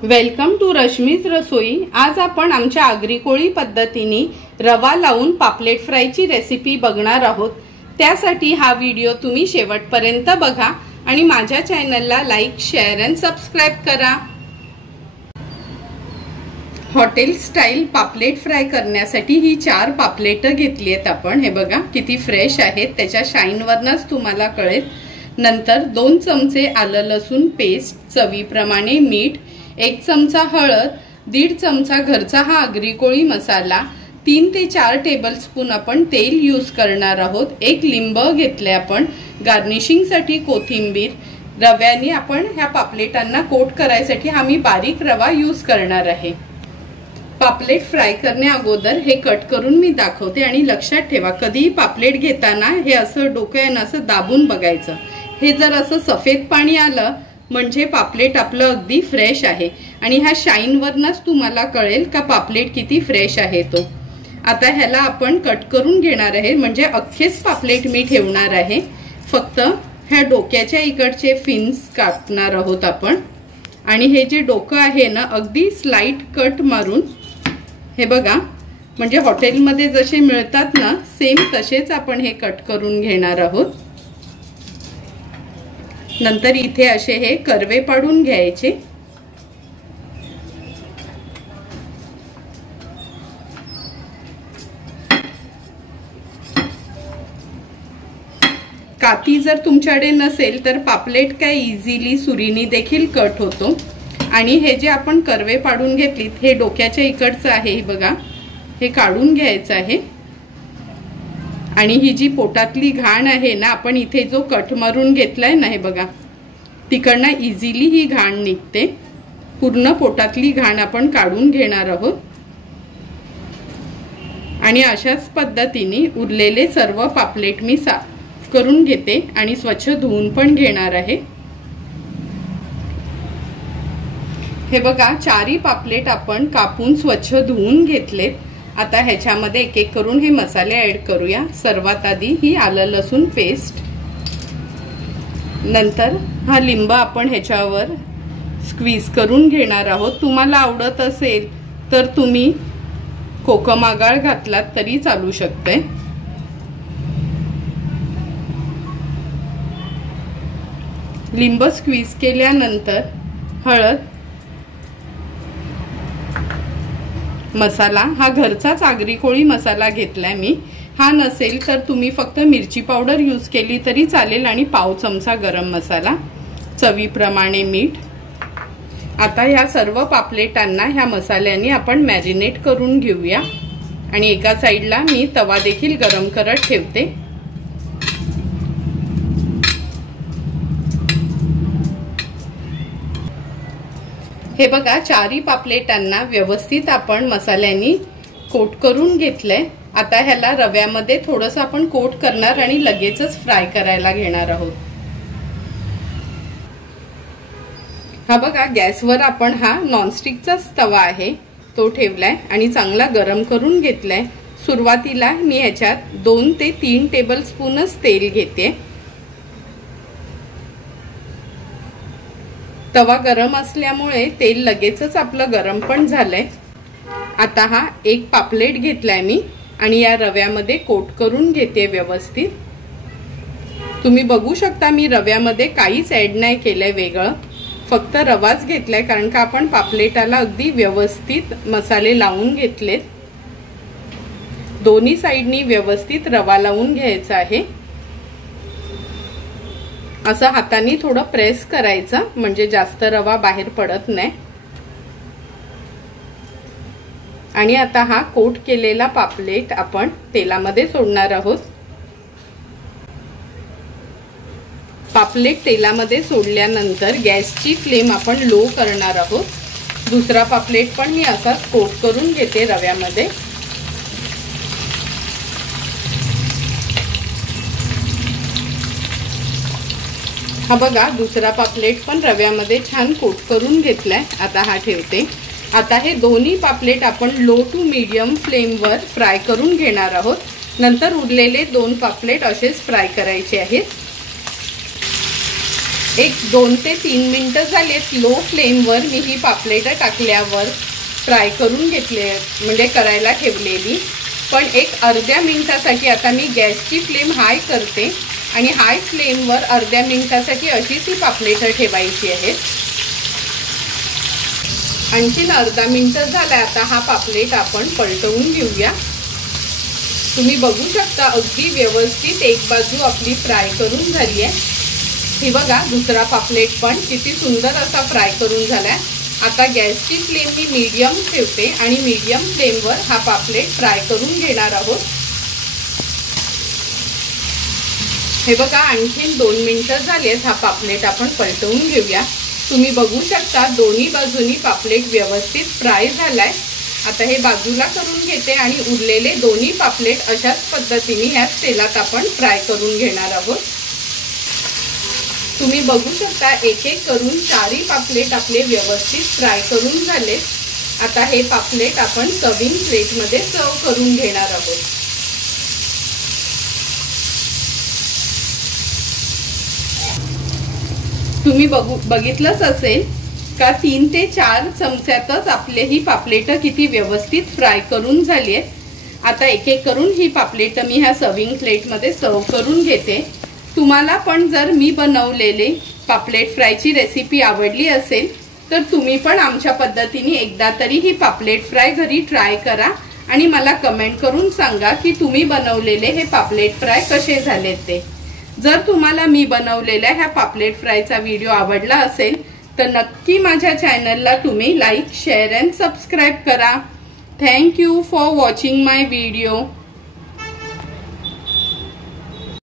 Welcome to Rashmi's रसोई। आज आपण आमच्या आगरी कोळी पद्धतीने रवा लावून पापलेट फ्रायची रेसिपी बघणार आहोत। त्यासाठी हा व्हिडिओ तुम्ही शेवटपर्यंत बघा आणि माझ्या चॅनलला लाईक, शेअर आणि सबस्क्राइब करा। हॉटेल स्टाईल पापलेट फ्राय करण्यासाठी ही 4 पापलेट घेतली आहेत आपण। हे बघा किती फ्रेश आहेत, त्याच्या शाइन वरनच तुम्हाला कळेल। नंतर 2 चमचे आलं लसूण पेस्ट, चवीप्रमाणे मीठ, 1 चमचा हळद, 1.5 चमचा घरचा हा आगरी कोळी मसाला, 3 ते 4 टेबलस्पून आपण तेल यूज करणार आहोत। 1 लिंब घेतले आपण, गार्निशिंग साठी कोथिंबीर। रव्याने आपण ह्या पापलेटांना कोट करायसाठी आम्ही बारीक रवा यूज करणार आहे। पापलेट फ्राय करण्या अगोदर हे कट करून मी दाखवते आणि लक्षात ठेवा, कधी पापलेट घेताना हे असं डोक्याने असं दाबून बघायचं। हे जर असं सफेद पाणी आलं म्हणजे पापलेट आपलं अगदी फ्रेश आहे आणि ह्या शाइन वरनच तुम्हाला कळेल का पापलेट किती फ्रेश आहे तो। आता ह्याला आपण कट करून घेणार आहे, म्हणजे अख्खेच पापलेट मी ठेवणार आहे। फक्त ह्या डोक्याच्या इकडचे फिन्स कापणार आहोत आपण आणि हे जे डोकं आहे ना अगदी स्लाइट कट मारून, हे बघा म्हणजे हॉटेलमध्ये जसे मिळतात ना सेम तसेच आपण हे कट करून घेणार आहोत। नंतर इथे असे हे कर्वे पाडून घ्यायचे। काती जर तुमच्याकडे नसेल तर पापलेट काय इझिली सुरीने देखील कट होतो। आणि हे जे आपण कर्वे पाडून घेतलीत हे डोक्याच्या इकडचं आहे, हे बघा हे काढून घ्यायचं आहे। आणि ही जी पोटातली घाण आहे ना, आपण इथे जो कट मारून घेतलाय ना, हे बघा तिकडनं इझिली ही घाण निघते। पूर्ण पोटातली घाण आपण काढून घेणार आहोत आणि अशाच पद्धतीने उरलेले सर्व पापलेट मी साफ करून घेते आणि स्वच्छ धुवून पण घेणार आहे। हे बघा 4 पापलेट आपण कापून स्वच्छ धुवून घेतलेत। आता ह्याच्यामध्ये एक एक करून हे मसाले ऍड करूया। सर्वात आधी ही आलं लसूण पेस्ट, नंतर हा लिंब आपण ह्याच्यावर स्क्वीज करून घेणार आहोत। तुम्हाला आवडत असेल तर तुम्ही कोकम आगाळ घातलात तरी चालू शकते। लिंब स्क्वीज केल्यानंतर हळद, मसाला हा घरचाच आगरी कोळी मसाला घेतलाय मी। हा नसेल तर तुम्ही फक्त मिरची पावडर यूज केली तरी चालेल आणि पाव चमचा गरम मसाला, चवीप्रमाणे मीठ। आता ह्या सर्व पापलेटांना ह्या मसाल्याने आपण मॅरिनेट करून घेऊया आणि एका साइडला मी तवा देखील गरम करत ठेवते। हे बघा 4 पापलेटांना व्यवस्थित आपण मसाल्याने कोट करून घेतलंय। आता ह्याला रव्यामध्ये थोडंसं आपण कोट करणार आणि लगेचच फ्राय करायला घेणार आहोत। हा बघा गॅसवर आपण हा नॉनस्टिकचाच तवा आहे तो ठेवलाय आणि चांगला गरम करून घेतलाय। सुरुवातीला मी ह्याच्यात 2 ते 3 टेबलस्पूनच तेल घेते। तवा गरम असल्यामुळे तेल लगेचच आपलं गरम पण झालंय। आता हा 1 पापलेट घेतलाय मी आणि या रव्यामध्ये कोट करून घेते व्यवस्थित। तुम्ही बघू शकता मी रव्यामध्ये काहीच ऍड नाही केलंय वेगळं, फक्त रवाच घेतलाय कारण का आपण पापलेटाला अगदी व्यवस्थित मसाले लावून घेतलेत। दोन्ही साइडनी व्यवस्थित रवा लावून घ्यायचा आहे। असं हाताने थोडं प्रेस करायचं म्हणजे जास्त रवा बाहेर पडत नाही। आणि आता हा कोट केलेला पापलेट आपण तेलामध्ये सोडणार आहोत। पापलेट तेलामध्ये सोडल्यानंतर गॅसची फ्लेम आपण लो करणार आहोत। दुसरा पापलेट पण मी असाच कोट करून घेते रव्यामध्ये। हा बघा दुसरा पापलेट पण रव्यामध्ये छान कोट करून घेतलाय। आता हा ठेवते। आता हे दोन्ही पापलेट आपण लो टू मीडियम फ्लेमवर फ्राय करून घेणार आहोत। नंतर उरलेले 2 पापलेट असेच फ्राय करायचे आहेत। एक 2 ते 3 मिनिटं झालेत लो फ्लेमवर मी ही पापलेट टाकल्यावर फ्राय करून घेतले, म्हणजे करायला ठेवलेली। पण एक अर्ध्या मिनिटासाठी आता मी गॅसची फ्लेम हाय करते आणि हाय फ्लेमवर अर्ध्या मिनिटासाठी अशीच ही पापलेट ठेवायची आहेत। आणखीन अर्धा मिनिट झाला, आता हा पापलेट आपण पलटवून घेऊया। तुम्ही बघू शकता अगदी व्यवस्थित एक बाजू आपली फ्राय करून झाली आहे। हे बघा दुसरा पापलेट पण किती सुंदर असा फ्राय करून झालाय। आता गॅसची फ्लेम मी मीडियम ठेवते आणि मीडियम फ्लेमवर हा पापलेट फ्राय करून घेणार आहोत। हे बघा आणखीन 2 मिनिटं झालीत, हा पापलेट आपण पलटवून घेऊया। तुम्ही बघू शकता दोन्ही बाजूनी पापलेट व्यवस्थित फ्राय झालाय। आता हे बाजूला करून घेते आणि उरलेले दोन्ही पापलेट अशाच पद्धतीने ह्याच तेलात आपण फ्राय करून घेणार आहोत। तुम्ही बघू शकता एक एक करून 4ही पापलेट आपले व्यवस्थित फ्राय करून झाले। आता हे पापलेट आपण सर्विंग प्लेटमध्ये सर्व करून घेणार आहोत। तुम्ही बघितलंच असेल का 3 ते 4 चमच्यातच आपले ही पापलेट किती व्यवस्थित फ्राय करून झाली आहेत। आता एक एक करून ही पापलेट मी ह्या सर्विंग प्लेटमध्ये सर्व करून घेते। तुम्हाला पण जर मी बनवलेले पापलेट फ्रायची रेसिपी आवडली असेल तर तुम्ही पण आमच्या पद्धतीने एकदा तरी ही पापलेट फ्राय घरी ट्राय करा आणि मला कमेंट करून सांगा की तुम्ही बनवलेले हे पापलेट फ्राय कसे झाले ते। जर तुम्हाला मी बनवलेल्या ह्या पापलेट फ्रायचा व्हिडिओ आवडला असेल तर नक्की माझ्या चॅनलला तुम्ही लाईक, शेअर अँड सबस्क्राईब करा। Thank you for watching my video.